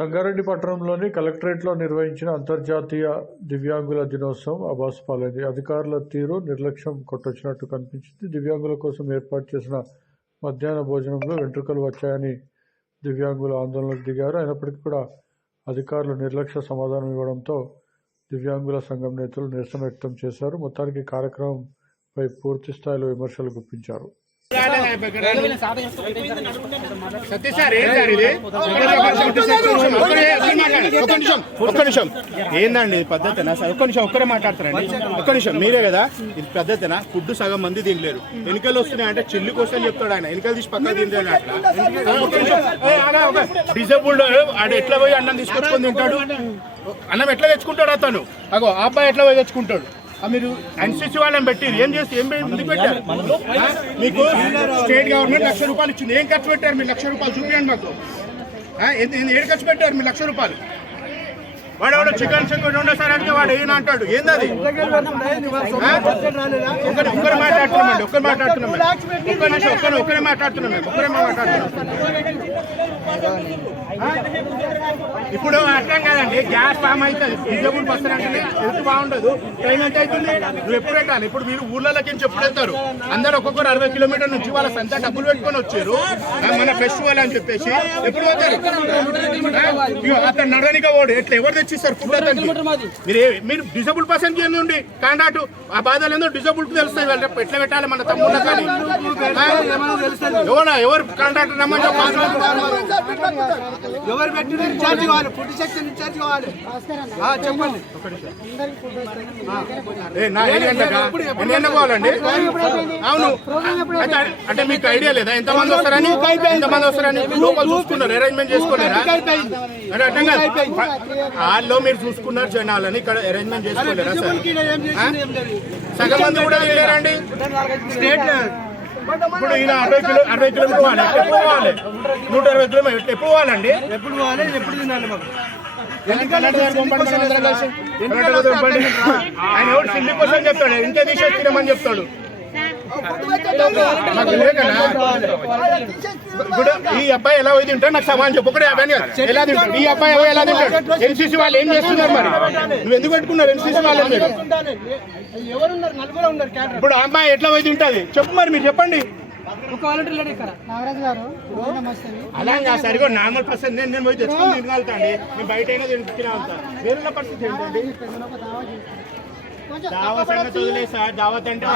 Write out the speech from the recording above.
సంగారెడ్డి పట్టణంలోని కలెక్టరేట్లో నిర్వహించిన అంతర్జాతీయ దివ్యాంగుల దినోత్సవం అబాసుపాలైంది. అధికారుల తీరు నిర్లక్ష్యం కొట్టొచ్చినట్టు కనిపించింది. దివ్యాంగుల కోసం ఏర్పాటు చేసిన మధ్యాహ్న భోజనంలో వెంట్రుకలు వచ్చాయని దివ్యాంగులు ఆందోళనకు దిగారు. అయినప్పటికీ కూడా అధికారులు నిర్లక్ష్య సమాధానం ఇవ్వడంతో దివ్యాంగుల సంఘం నేతలు నిరసన వ్యక్తం చేశారు. మొత్తానికి కార్యక్రమంపై పూర్తి స్థాయిలో విమర్శలు గుప్పించారు. ఏందండి పద్ధతినా? ఒక్క నిమిషం ఒక్కరే మాట్లాడతారండి. ఒక్క నిమిషం మీరే కదా ఇది పద్ధతినా? ఫుడ్ సగం మంది తినలేరు, ఎన్నికలు వస్తున్నాయంటే చెల్లి కోసం చెప్తాడు ఆయన. ఎన్నికలు తీసి పక్కన తినలేరు. అట్లా డిజేబుల్డ్ ఆడు ఎట్లా పోయి అన్నం తీసుకొచ్చుకొని తింటాడు? అన్నం ఎట్లా తెచ్చుకుంటాడు అతను? అగో ఆ అబ్బాయి ఎట్లా పోయి తెచ్చుకుంటాడు? మీరు ఎన్సీసీ వాళ్ళని పెట్టి ఏం చేసి ఏం ముందుకు పెట్టారు? మీకు స్టేట్ గవర్నమెంట్ ₹1,00,000 ఇచ్చింది. ఏం ఖర్చు పెట్టారు మీరు? ₹1,00,000 చూపించండి మాకు. ఏడు ఖర్చు పెట్టారు మీరు ₹1,00,000? వాడు చికెన్ ఉండసారి అంటే వాడు ఏం అంటాడు? ఏందది? ఒక్కరే మాట్లాడుతున్నామండి. ఒక్కరే మాట్లాడుతున్నాం. ఇప్పుడు అట్లా కాదండి, గ్యాస్ ఫామ్ అవుతుంది. డిజేబుల్ బస్ అంటే ఎంత బాగుండదు. ట్రైన్ ఎంత అవుతుంది? నువ్వు ఎప్పుడు పెట్టాలి? ఇప్పుడు మీరు ఊళ్ళకి ఎప్పుడు వెళ్తారు? అందరు ఒక్కొక్కరు 60 కిలోమీటర్ నుంచి వాళ్ళ సంత డబ్బులు పెట్టుకొని వచ్చారు మన ఫెస్టివల్ అని చెప్పేసి. ఎప్పుడు పోతారు? అతను నడవనిక ఓడు ఎట్లా ఎవరు తెచ్చిస్తారు ఫుడ్ అతనికి? మీరు డిజేబుల్ పర్సన్ ఉండి కాంటాక్ట్ ఆ బాధలు ఏందో డిజేబుల్ కు తెలుస్తాయి. వాళ్ళు ఎట్లా పెట్టాలి మన తమ్ముళ్ళ కానీ ఎవరు కాంటాక్ట్ రమ్మని ఎవరు పెట్టిన ఇన్ఛార్జ్ కావాలి, ఫుడ్ సెక్షన్ ఇన్ఛార్జ్ కావాలి. చెప్పండి. పోవాలండి? అవును. అంటే మీకు ఐడియా లేదా ఎంతమంది వస్తారని? లోపల చూసుకున్నారు, అరేంజ్మెంట్ చేసుకోలేరా? అంటే అర్థం కాదు. వాళ్ళు మీరు చూసుకున్నారు జనాలని, ఇక్కడ అరేంజ్మెంట్ చేసుకోలేరా? సగం మంది కూడా వెళ్ళారండి. ఇప్పుడు ఈయన 60 కిలోమీటర్ పోవాలి. ఎప్పుడు పోవాలి? 160 కిలోమీటర్ ఎప్పుడు పోవాలండి? ఎప్పుడు పోవాలి, ఎప్పుడు తినాలి? మాకు ఆయన ఎవరు సిల్లి కోసం చెప్తాడు, ఇంకే తీసేసి తినమని చెప్తాడు. ఇప్పుడు ఈ అబ్బాయి ఎలా పోయి తింటాడు నాకు సమానం చెప్పు. ఒకటే అబ్బాయి ఎలా తింటాడు? ఈ అబ్బాయి ఎలా తింటాడు? ఎన్సీసీ వాళ్ళు ఏం చేస్తున్నారు మరి? నువ్వు ఎందుకు పెట్టుకున్నారు ఎన్సీసీ వాళ్ళని? ఇప్పుడు ఆ అమ్మాయి ఎట్లా పోయి తింటుంది చెప్పు మరి, మీరు చెప్పండి. అలా సరిగా నార్మల్ పర్సన్ నేను పోయి తెచ్చుకొని తినగలుగుతాండి. నేను బయట అయినా తినగలుగుతా. వేరే పరిస్థితి ఏంటండి? దావత్ సంగతి వదిలేసా? దావత్ అంటే